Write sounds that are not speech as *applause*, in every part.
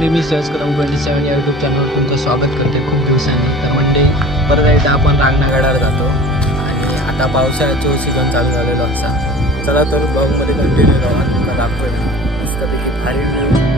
मंडळी मी सहज ट्वेंटी सेवन या यूट्यूब चॅनलवर तुमचं स्वागत करते. खूप दिवसांनी. तर मंडळी परत एकदा आपण रांगणागडावर जातो. आणि आता पावसाळ्याचं सीझन चालू झालेलो असा चला तर ब्लॉगमध्ये कंटिन्यू राहा तुमका दाखवेल मस्तपैकी भारी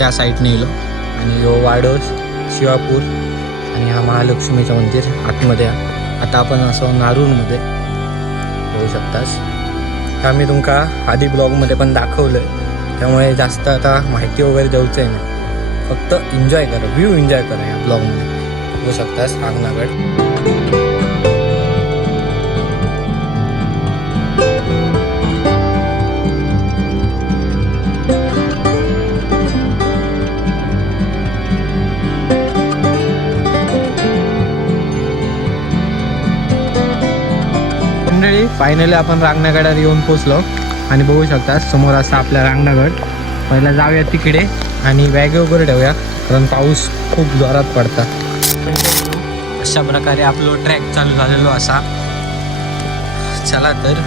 त्या साईडने येलो. आणि यो वाडोस शिवापूर आणि हा महालक्ष्मीचं मंदिर आतमध्ये आता आपण असं नारूरमध्ये होऊ शकतास. तर मी तुमका आधी ब्लॉगमध्ये पण दाखवलं आहे त्यामुळे जास्त आता माहिती वगैरे द्यायचं आहे ना फक्त एन्जॉय करा व्ह्यू एन्जॉय करा या ब्लॉगमध्ये. होऊ शकतास रांगणागड फायनली आपण रांगणागडावर येऊन पोचलो आणि बघू शकता समोर असा आपला रांगणागड पहिला जाऊया तिकडे आणि बॅग वगैरे ठेवूया कारण पाऊस खूप जोरात पडता. अशा प्रकारे आपलं ट्रॅक चालू झालेलो असा. चला तर.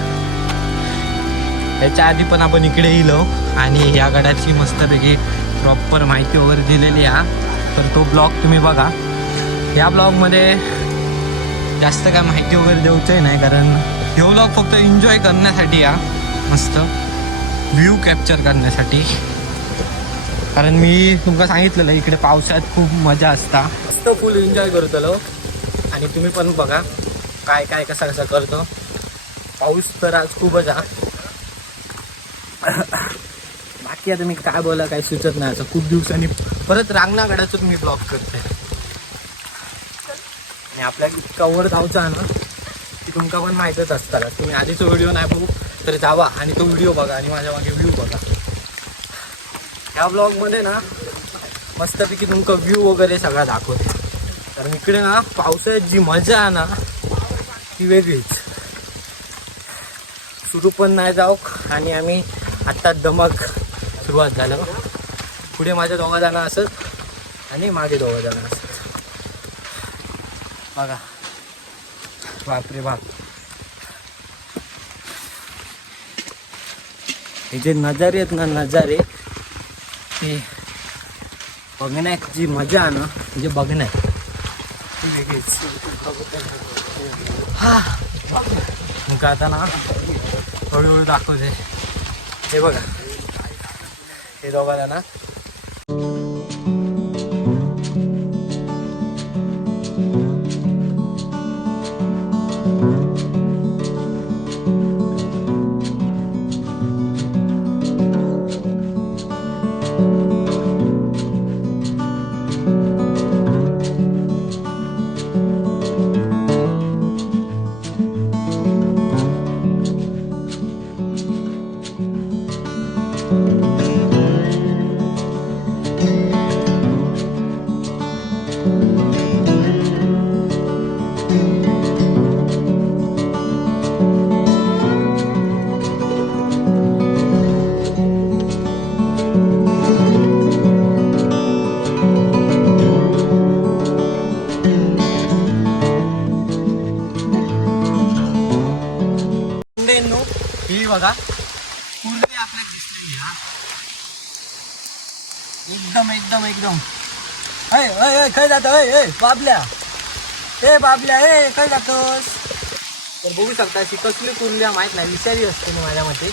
याच्या आधी पण आपण इकडे येलो आणि ह्या गडाची मस्तपैकी प्रॉपर माहिती वगैरे दिलेली आहे. तर तो ब्लॉग तुम्ही बघा. या ब्लॉगमध्ये जास्त काय माहिती वगैरे देऊचंही नाही कारण हे व्लॉग फक्त एन्जॉय करण्यासाठी या. मस्त. व्ह्यू कॅप्चर करण्यासाठी. कारण मी तुमका सांगितलेलं इकडे पावसाळ्यात खूप मजा असता. मस्त फुल एन्जॉय करतलो. आणि तुम्ही पण बघा काय काय कसं कसं करतो. पाऊस तर आज खूपच हा. *coughs* बाकी आता मी काय बोला काय सुचत नाही. असं खूप दिवसांनी परत रांगणागडाचं मी ब्लॉग करते आणि आपल्या इतका वर जाऊचा ना. तुमका पण माहीतच असताना तुम्ही आधीचा व्हिडिओ नाही बघू तर जावा आणि तो व्हिडिओ बघा आणि माझ्या मागे व्ह्यू बघा. ह्या ब्लॉगमध्ये ना मस्तपैकी तुमका व्ह्यू वगैरे सगळा दाखवते. कारण इकडे ना पावसाळ्यात जी मजा आहे ना ती वेगळीच. सुरू पण नाही जाऊ आणि आम्ही आत्ता दमक सुरुवात झालं. पुढे माझ्या दोघा जाणं असत आणि मागे दोघा जाणं असत बघा. बापरे बाप हे जे नजारे आहेत ना नजारे ते बघण्यात जी मजा आहे ना म्हणजे बघण्यात ती हा मग आता ना हळूहळू दाखवते हे बघा हे दोघांना ना बघा. पूर्वी आपल्याला दिसलेली हा. एकदम एकदम एकदम. अय अय अय काय जात अय अय बाबल्या. ए बाबल्या ए काय जातोस? तर बघू शकता की कसली कुर्ल्या माहीत नाही. विचारी असते ना माझ्या मते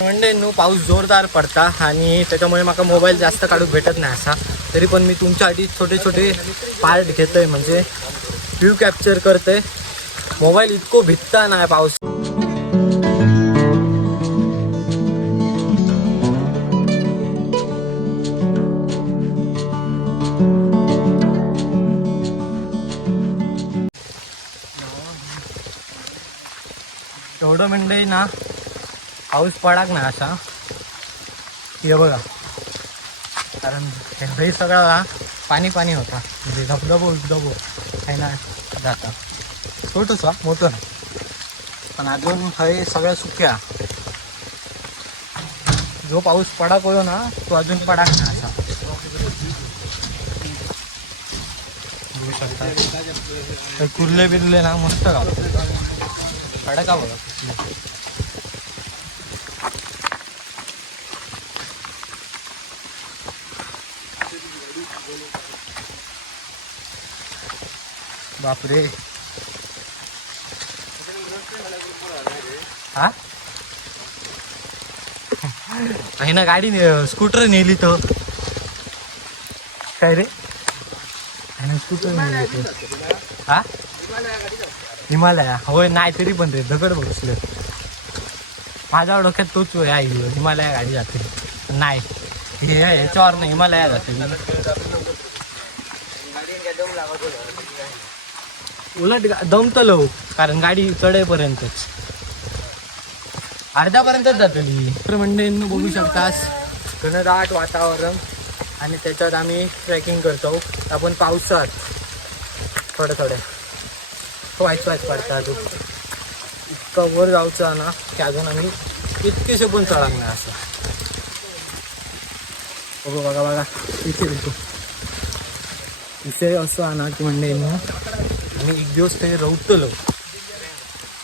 म्हणजे नो पाऊस जोरदार पडता आणि त्याच्यामुळे माका मोबाईल जास्त काढूक भेटत नाही असा. तरी पण मी तुमच्यासाठी छोटे छोटे पार्ट घेतोय. म्हणजे व्ह्यू कॅप्चर करतोय. मोबाईल इतको भित्ता नाही पाऊस. तेवढं म्हणजे ना पाऊस पडाक ना असा. हे बघा. कारण हे सगळा पाणी पाणी होता. म्हणजे धबधबो धबधबो. आहे ना जाता. छोटंसा मोठं. नाही पण अजून हे सगळं सुक्या. जो पाऊस पडाक होयो ना तो अजून पडाक ना असा. कुरले कुर्ले बिरले ना मस्त गाव खडका बघा बापरे. हा? आहे ना गाडी ने- स्कूटर नेली तर काय रे? स्कूटर नेली हा? हिमालया. होय नाही तरी पण रे दगड बसले. माझ्या डोक्यात तोच आहे हिमालया गाडी जाते. नाही. हे याच्यावर नाही हिमालया जाते. उलट दमतलो कारण गाडी चढेपर्यंतच. अर्ध्यापर्यंतच जातली तर बघू शकतास. घनदाट वातावरण. आणि त्याच्यात आम्ही ट्रेकिंग करतो. आपण पावसात. थोड्या थोड्या वाईट पडतं अजून. इतकं वर जाऊचं ना की अजून आम्ही इतकेसे पण चढाक नाही असं. बघू बघा बघा. इथे बिलकुल विषय असं आणा की म्हणजे ना आम्ही एक दिवस ते रवतलो.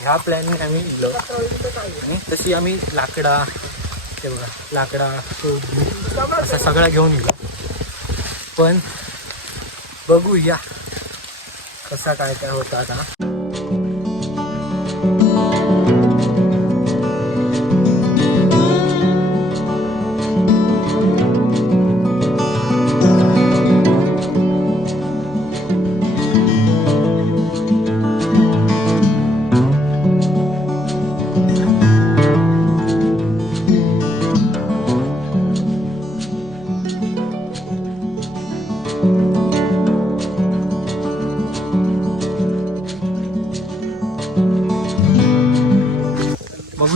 ह्या प्लॅनिंग आम्ही दिलं आणि तशी आम्ही लाकडा ते बघा लाकडा तो असं सगळं घेऊन गेलो पण बघूया कसा काय काय होता आता.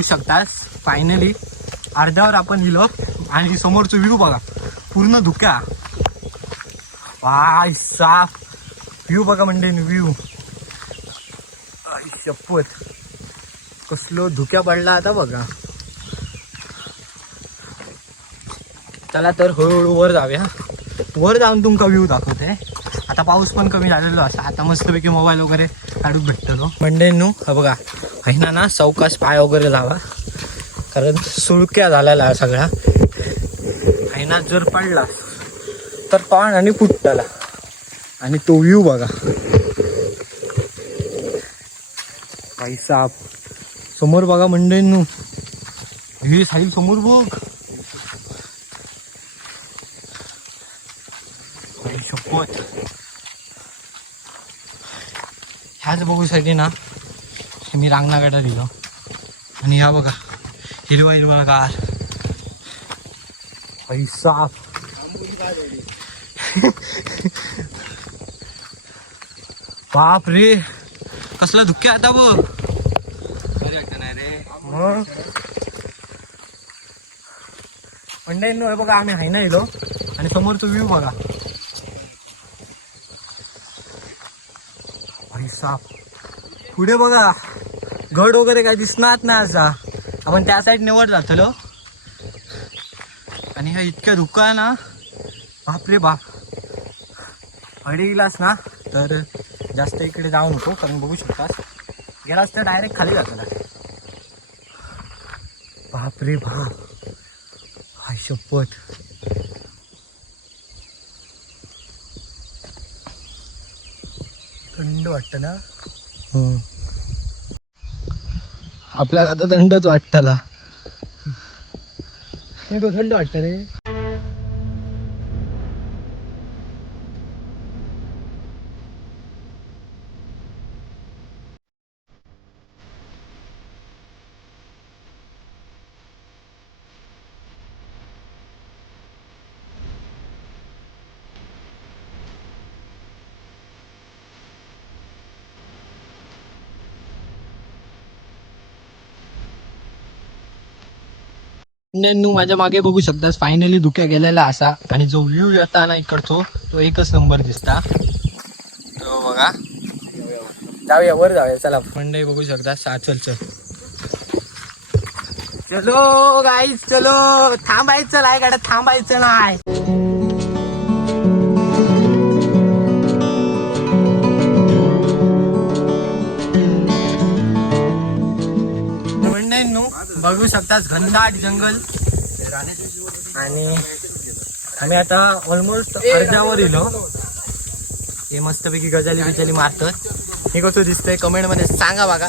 शकतास फायनली अर्ध्यावर आपण लिहिलो आणि समोरचं व्ह्यू बघा. पूर्ण धुक्या. वाय साफ. व्ह्यू बघा म्हणजे व्ह्यू शपथ. कसलो धुक्या पडला आता बघा. चला तर हळूहळू वर जाऊया. वर जाऊन तुमका व्ह्यू दाखवते. आता पाऊस पण कमी झालेलो असा. आता मस्तपैकी मोबाईल वगैरे काढून भेटतो. म्हणजे नू बघा. महिना ना चौकास पाय वगैरे लावा. कारण सुळक्या झालेला सगळा आहे जर पडला तर पाण आणि फुटताला आणि तो व्यू बघा. काही साप समोर बघा मंडळींनू. हे साईल समोर बघ. शपथ ह्याच बघूसाठी ना मी रांगणागाडा दिलो आणि ह्या बघा हिरवा हिरवा गार. आई साप बाप रे कसला धुक्या आता बघ. मग? मंडळींनो हे बघा आम्ही हाय ना येलो आणि समोर तो व्ह्यू बघा. भाई साप पुढे बघा. गड वगैरे काय दिसणार नाही असा. आपण त्या साईड निवड जातलो. आणि हे इतक्या धुका आहे ना. बापरे बाप. अडी गेलास ना? तर जास्त इकडे जाऊ नको कारण बघू शकतास. गेलास तर डायरेक्ट खाली जातो बाप रे बाप. हाय शपथ. थंड वाटतं ना? आपल्याला आता थंडच वाटताला थंड वाटतं रे. नू माझ्या मागे बघू शकतास. फायनली धुक्या गेलेला असा. आणि जो व्ह्यू येता ना इकडचो तो एकच नंबर दिसता. तो बघा. जाऊया वर जाऊया. चला मंडई बघू शकता सा चल चल. चलो गाईस चलो. थांबायचं नाही गाड्या. थांबायचं नाही. बघू शकतास घनदाट जंगल. आणि आम्ही आता ऑलमोस्ट अर्ध्यावर येलो. हे मस्तपैकी गजाली बिजाली मारतात हे कसं दिसतंय कमेंटमध्ये सांगा बघा.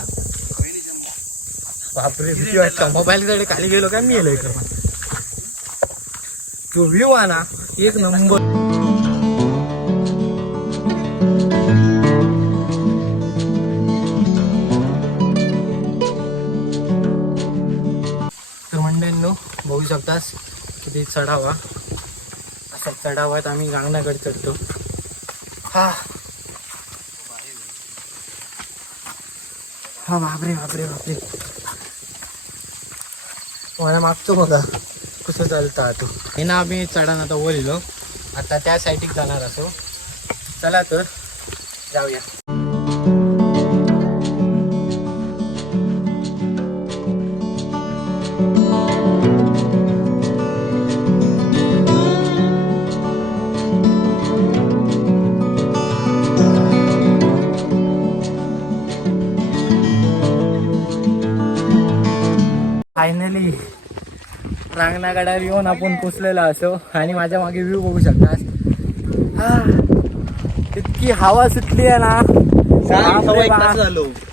बापरे भीती वाटतं. मोबाईल कडे खाली गेलो काय? मी येलो इकडं. तो व्ह्यू आहे ना एक नंबर बघू किती चढावा. असा चढावात आम्ही गांगणाकडे चढतो. हा. हा बापरे बापरे बापरे. मला मागतो बघा कसं चालतं आता हे ना आम्ही चढान आता वर आता त्या साईडीक जाणार असो. चला तर जाऊया. रांगणागडावर येऊन आपण पोचलेलो असो. आणि माझ्या मागे व्ह्यू बघू शकतास. हा, इतकी हवा सुटली आहे ना.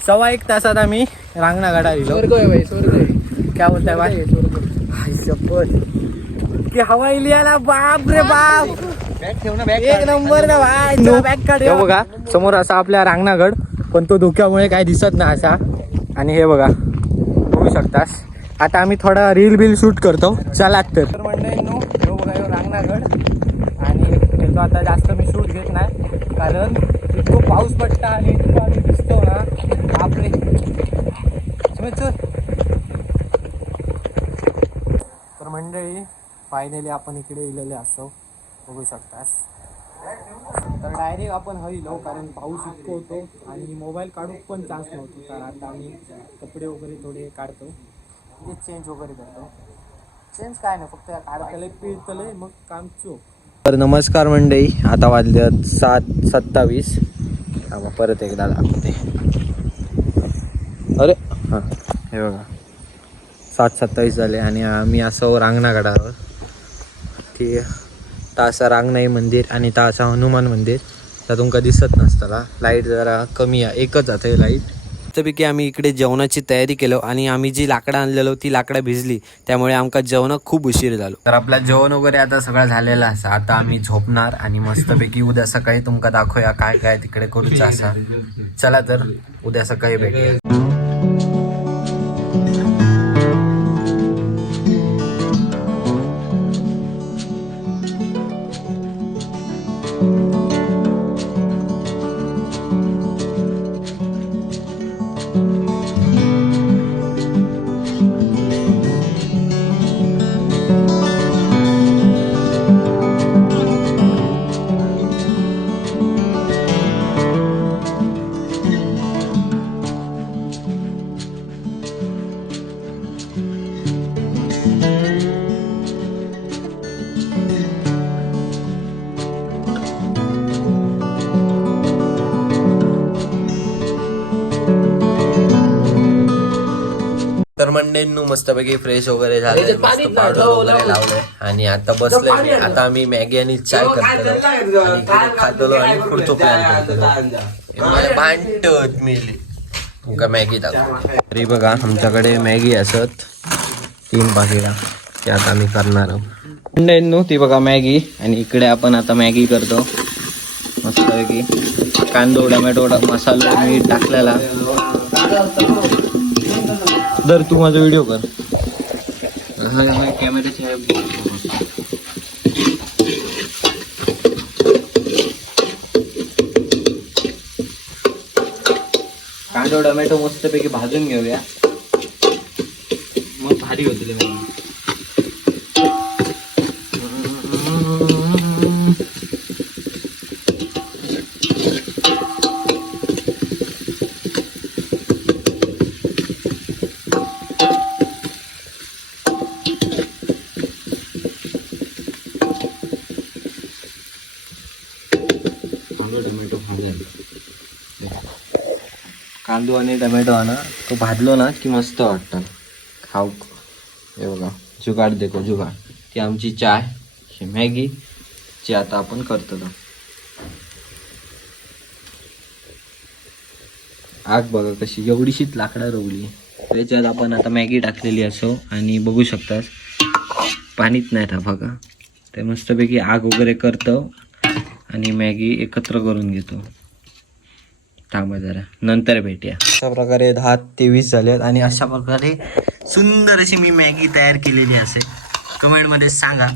सव्वा एक तासात आम्ही रांगणागडावर गेलो काय बोलताय बाय इतकी हवा इली आहे ना बाप. रे बाप एक नंबर ना भाई बॅग काढ. बघा समोर असा आपल्या रांगणागड पण तो धुक्यामुळे काय दिसत नाही असा. आणि हे बघा बघू शकतास. आता आम्ही थोडा रील बिल शूट करतो. चला तर. मंडळींनो रांगणागड आणि तो आता जास्त मी शूट घेत नाही कारण इतकं पाऊस पडता आणि इतकं आम्ही दिसतो ना आपले तर मंडळी फायनली आपण इकडे इलेले असतो. बघू शकतास. तर डायरेक्ट आपण हरिलो कारण पाऊस इतकं होतो आणि मोबाईल काढूक पण चान्स नव्हतो. तर आता आम्ही कपडे वगैरे थोडे काढतो. ते चेंज वगैरे करतो. चेंज काय नाही फक्त काढतले पिळतले मग काम चोख तर नमस्कार मंडळी आता वाजले सात सत्तावीस. परत एकदा दाखवते. अरे हां हे बघा. सात सत्तावीस झाले आणि आम्ही असं रांगणागडावर. की ता असा रांगणाई मंदिर आणि ता असा हनुमान मंदिर. तर तुमका दिसत नसताला. लाइट जरा कमी आहे एकच जाते लाइट मस्तपैकी आम्ही इकडे जेवणाची तयारी केलो आणि आम्ही जी लाकडं आणलेलो ती लाकडं भिजली. त्यामुळे आमका जेवण खूप उशीर झालो. तर आपला जेवण वगैरे आता सगळं झालेलं असा आता आम्ही झोपणार आणि मस्तपैकी उद्या सकाळी तुमका दाखवूया काय काय तिकडे करूचं असा चला तर उद्या सकाळी भेटूया. तर मंडेंनू मस्तपैकी फ्रेश वगैरे झाले मस्त पावडर वगैरे लावलंय. आणि आता बसलोय आता आम्ही मॅगी आणि चाय करतो खातो आणि पुढचं प्लॅन करतो भांडत मिली. तुमका मॅगी दाखव. तरी बघा आमच्याकडे मॅगी असत. तीन पाकिटा. ते आता आम्ही करणार आहोत. ती बघा मॅगी. आणि इकडे आपण आता मॅगी करतो. मस्तपैकी. कांदो टमॅटो मसाला मीठ टाकलेला. दर तू माझा व्हिडिओ कर. कॅमेऱ्याची कांदो टोमॅटो मस्तपैकी भाजून घेऊया. मग भारी होतील कांदो टोमॅटो भाजायला कांदो आणि टोमॅटो आणा तो भाजलो ना की मस्त वाटतं. खाऊ. हे बघा जुगाड देखो जुगाड. ती आमची चाय ही मॅगी जी आता आपण करतो आग बघा कशी एवढीशीच लाकडं रवली. त्याच्यात आपण आता मॅगी टाकलेली असो आणि बघू शकतास पाणीच नाही था बघा. ते मस्तपैकी आग वगैरे करतो. आणि मॅगी एकत्र करून घेतो. थांबा जरा. नंतर भेटूया. अशा प्रकारे दहा तेवीस झालेत आणि अशा प्रकारे सुंदर अशी मी मॅगी तयार केलेली असे कमेंटमध्ये सांगा.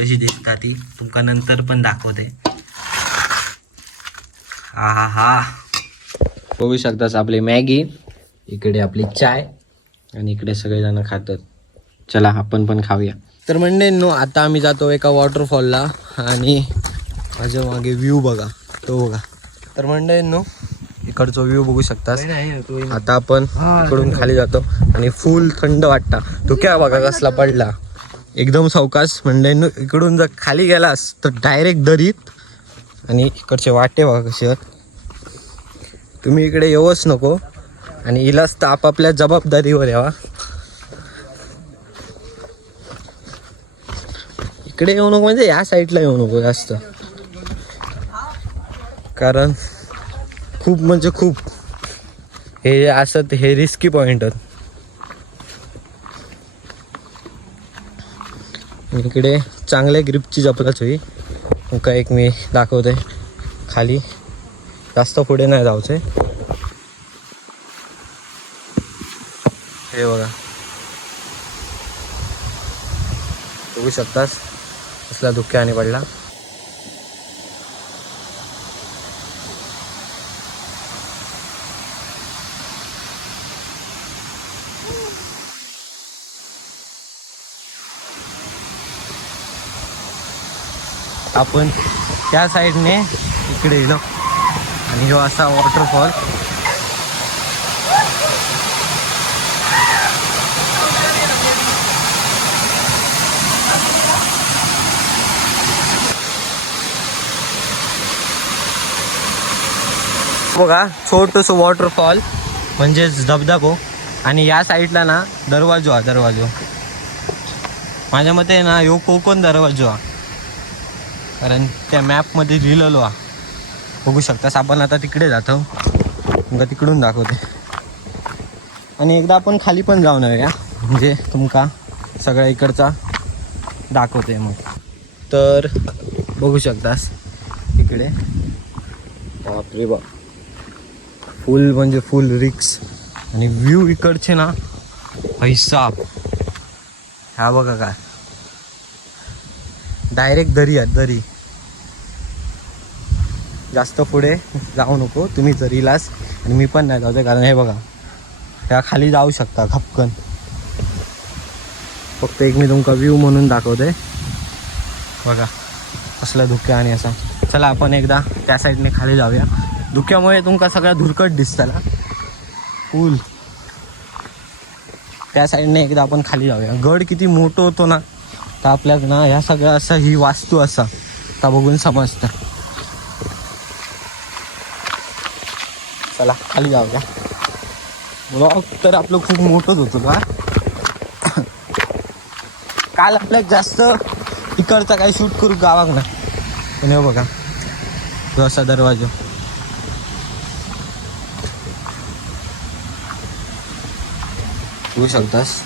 कशी दिसता ती? तुमका नंतर पण दाखवते. हा हा हा. बघू शकतास आपली मॅगी. इकडे आपली चाय. आणि इकडे सगळेजण खातात. चला आपण पण खाऊया. तर म्हणजे नो आता आम्ही जातो एका वॉटरफॉलला आणि माझ्या मागे व्ह्यू बघा. तो बघा. तर म्हणजे नो इकडचा व्ह्यू बघू शकतास. आता आपण इकडून खाली जातो आणि फुल थंड वाटता. तो क्या बघा कसला पडला. एकदम सावकाश. म्हणजे इकडून जर खाली गेलास तर डायरेक्ट दरीत. आणि इकडचे वाटे बघा कसे. तुम्ही इकडे येऊच नको. आणि इलाच तर आपापल्या जबाबदारीवर यावा. इकडे येऊ नको म्हणजे या साईडला येऊ नको जास्त. कारण खूप म्हणजे खूप हे जे असत हे रिस्की पॉइंट आहेत. इकडे चांगल्या ग्रिपची जपलाच होई. का एक मी दाखवते. खाली जास्त पुढे नाही जाऊचे. हे बघा. बघू शकतास कसला आणि पडला. आपण त्या साईडने इकडे गेलो आणि जो असा वॉटरफॉल बघा छोटस वॉटरफॉल म्हणजेच धबधबो. आणि या साईडला ना दरवाजो हा दरवाजो. माझ्या मते ना ह्यो कोकण दरवाजो हा. कारण त्या मॅपमध्ये लिहिलेलो हा बघू शकतास आपण आता तिकडे जातो. तुमका तिकडून दाखवते. आणि एकदा आपण खाली पण जाऊन येऊया. म्हणजे तुमका सगळ्या इकडचा दाखवते मग. तर बघू शकतास इकडे. बापरे बाप. फुल म्हणजे फुल रिक्स आणि व्ह्यू इकडचे ना पैसा ह्या बघा काय. डायरेक्ट दरी आहे दरी. जास्त पुढे जाऊ नको तुम्ही जरीलाच आणि मी पण नाही जाऊ कारण हे बघा त्या खाली जाऊ शकता खपकन फक्त एक मी तुमका व्ह्यू म्हणून दाखवते. बघा असलं धुक्या आणि असा. चला आपण एकदा त्या साईडने खाली जाऊया. धुक्यामुळे तुमका सगळा धुरकट दिसताला. पूल त्या साईडने एकदा आपण खाली जाऊया. गड किती मोठं होतो ना. तर आपल्याक ना ह्या सगळ्या असा ही वास्तू असा. ता बघून समजतं. चला खाली जाऊया ब्लॉग तर आपलं खूप मोठंच होतं का काल आपल्याक जास्त इकडचा काही शूट करू गावाक ना पण हे बघा तो असा दरवाजा. बघू शकतास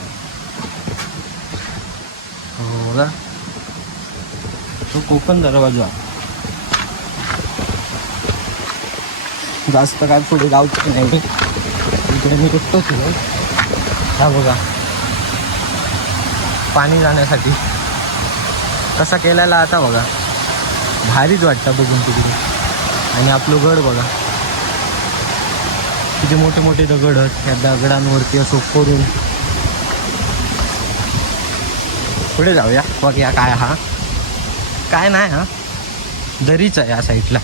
हो बघा तो कोकण दरवाजा. जास्त काय पुढे जाऊच नाही. इकडे मी रुकतोच नाही हा बघा. पाणी जाण्यासाठी. तसा केलेला आता बघा. भारीच वाटतं बघून तिकडे. आणि आपलं गड बघा. किती मोठे मोठे दगड आहेत. त्या दगडांवरती असं करून. पुढे जाऊया. बघ या काय हा. काय नाही हा? दरीच आहे या साईडला.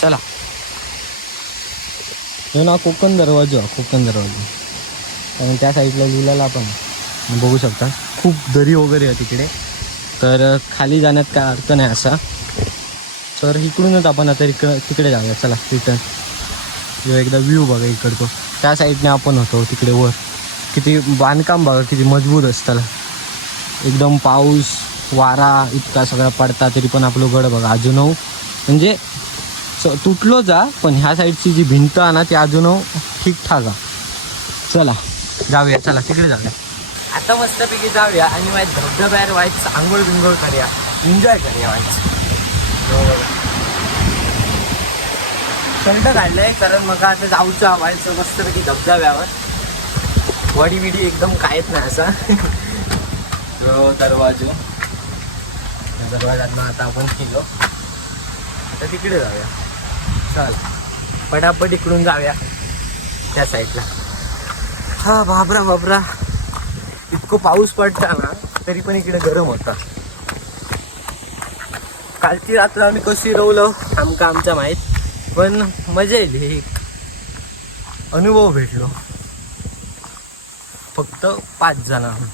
चला. हे ना कोकण दरवाजा कोकण दरवाजा. कारण त्या साईडला लिहिलेला आपण. बघू शकता. खूप दरी वगैरे आहे तिकडे. तर खाली जाण्यात काय अर्थ नाही असा. तर इकडूनच आपण आता इकडं तिकडे जाऊया. चला रिटर्न किंवा एकदा व्ह्यू बघा इकडतो त्या साईडने आपण होतो तिकडे वर. किती बांधकाम बघा किती मजबूत असतं एकदम पाऊस वारा इतका सगळा पडता तरी पण आपलं गड बघा अजून म्हणजे तुटलो जा पण ह्या साईडची जी भिंत आहे ना ती अजून ठीकठाक आहे. चला जाऊया चला तिकडे जाऊया. आता मस्तपैकी जाऊया आणि माझ्या धबधब्यावर व्हायचं आंघोळ बिंगोळ करूया. एन्जॉय करूया व्हायचं. थंड काढलंय कारण मग आता जाऊचं व्हायचं मस्तपैकी धबधब्यावर. बॉडी बिडी एकदम कायच नाही असा. जो दरवाजो. दरवाजातनं आता आपण गेलो आता तिकडे जाऊया. चल पटापट इकडून जाऊया. त्या साईडला. हा बाबरा बाबरा. इतकं पाऊस पडता ना तरी पण इकडे गरम होता. कालची रात्र आम्ही कशी रवलो आमका आमच्या माहीत. पण मजा येईल एक अनुभव भेटलो. फक्त पाच जण आहोत.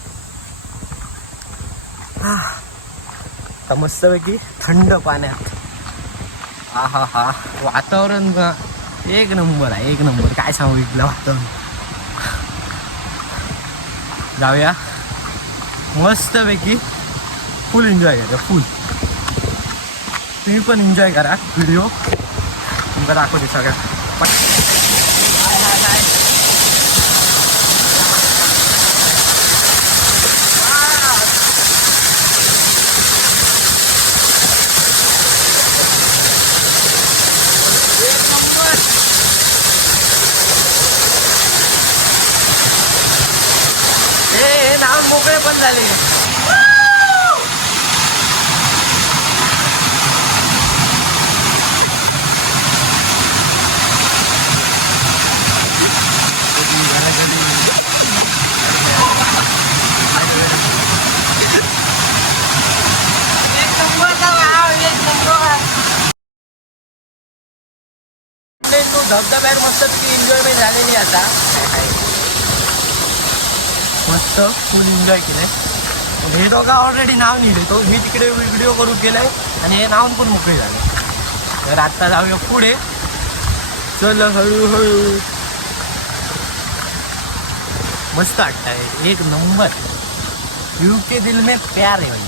हा. मस्तपैकी थंड पाण्यात. हा हा हा वातावरण बघा. एक नंबर आहे एक नंबर. काय सांगू इथलं वातावरण? जाऊया. मस्तपैकी फुल एन्जॉय करा फुल तुम्ही पण एन्जॉय करा व्हिडिओ तुमचा दाखवते सगळ्या हाय, हाय, हाय. एक नंबर. हे हे नाव मोकळे पण झाले एक नंबर का वाव, एक नंबर. आपल्या इथून धबधब्यावर मस्त एन्जॉयमेंट झालेली आहे आता. मस्त फुल एन्जॉय केलंय. म्हणजे हे दोघं ऑलरेडी नाव निघले तो मी तिकडे व्हिडिओ करून केलाय आणि हे नाव पण मोकळे झाले तर आत्ता जाऊया पुढे. चल हळूहळू. मस्त वाटतंय. एक नंबर. यू के दिल में प्यार आहे भाई.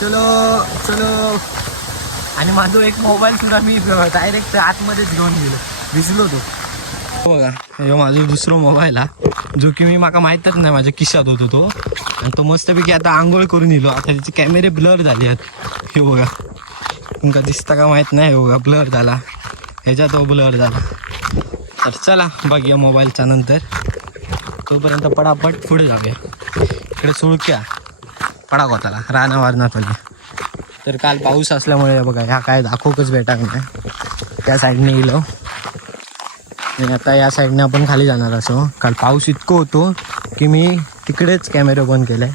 चलो चलो. आणि माझा एक मोबाईल सुद्धा मी डायरेक्ट आतमध्येच घेऊन गेलो. विसलो तो. बघा ह्यो माझा दुसरो मोबाईल हा जो की मी माका माहीतच नाही माझ्या खिशात होतो तो. आणि तो मस्तपैकी आता आंघोळ करून येलो. आता त्याचे कॅमेरे ब्लर झाले आहेत. हे बघा. तुमका दिसता का माहीत नाही बघा ब्लर झाला. ह्याच्या तो ब्लर झाला. तर चला बघूया मोबाईलच्या नंतर. तोपर्यंत पटापट पुढे जाऊया. इकडे सुळक्या. पडा होताला राना वारणा पाहिजे तर काल पाऊस असल्यामुळे बघा ह्या काय दाखवकच भेटा नाही. त्या साईडने गेलो आणि आता या साईडने आपण खाली जाणार असो काल पाऊस इतकं होतो की मी तिकडेच कॅमेरा बंद केले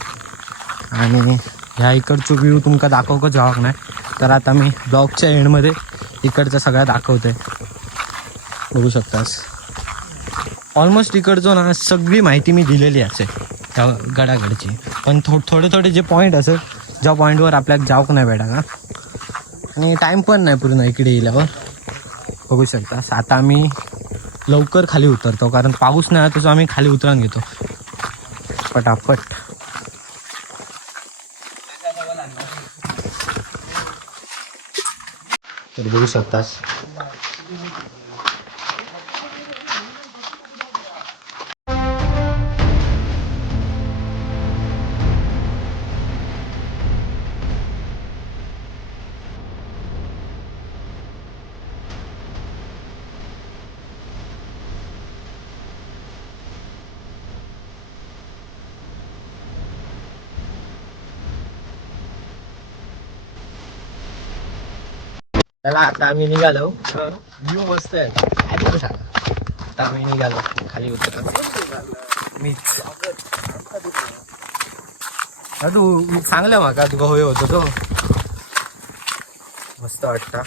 आणि ह्या इकडचं व्ह्यू तुमका दाखवकच जावक नाही. तर आता मी ब्लॉगच्या एंडमध्ये इकडचं सगळं दाखवतोय. बघू शकतास. ऑलमोस्ट इकडचं ना सगळी माहिती मी दिलेली असे त्या गडागडची. पण थो थोडे थोडे जे पॉईंट असेल ज्या पॉईंटवर आपल्याला जाऊक नाही भेटा का आणि टाईम पण नाही पूर्ण इकडे येल्यावर बघू शकता आता आम्ही लवकर खाली उतरतो कारण पाऊस नाही तसं आम्ही खाली उतरून घेतो. पटापट. तर बघू शकतास. त्याला आता आम्ही निघालो. व्ह्यू मस्त आहे. काय सांगा आता आम्ही निघालो. खाली उतरलो. मी तू सांगलं माका तुका होय होतो तो. मस्त वाटता.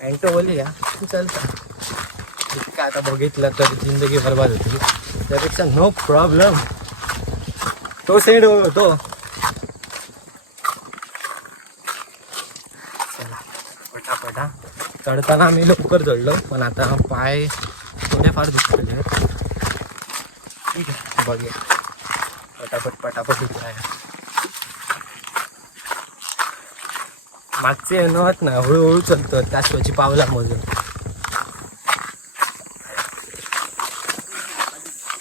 अँटो बोलली का तू चलता. काय आता बघितलं तर जिंदगी बरबाद होती. त्यापेक्षा नो प्रॉब्लेम तो सेंड होतो चला आता. चढताना आम्ही लवकर चढलो पण आता पाय थोडेफार दुखलेले आहेत ठीक आहे बघूया. पटापट पटापट उतराया मागचे नव्हत ना हळूहळू चलतो कासवाची पावला मोजून.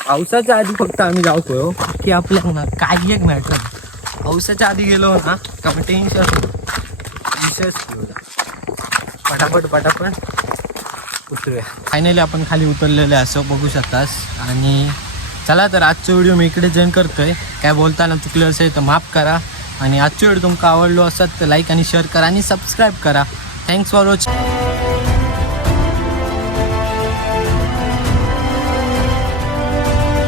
पावसाच्या आधी फक्त आम्ही जाऊतो हो. की आपल्या ना काही एक मॅटर पावसाच्या आधी गेलो ना का मग टेन्शन विषयच पटापट पटापट उतरूया. फायनली आपण खाली उतरलेले असं बघू शकतास. आणि चला तर आजचा व्हिडिओ मी इकडे जॉईन करतोय. काय बोलताना चुकलं असेल तर माफ करा. आणि आजचा व्हिडिओ तुमका आवडलो असत तर लाईक आणि शेअर करा आणि सबस्क्राईब करा. Thanks for watching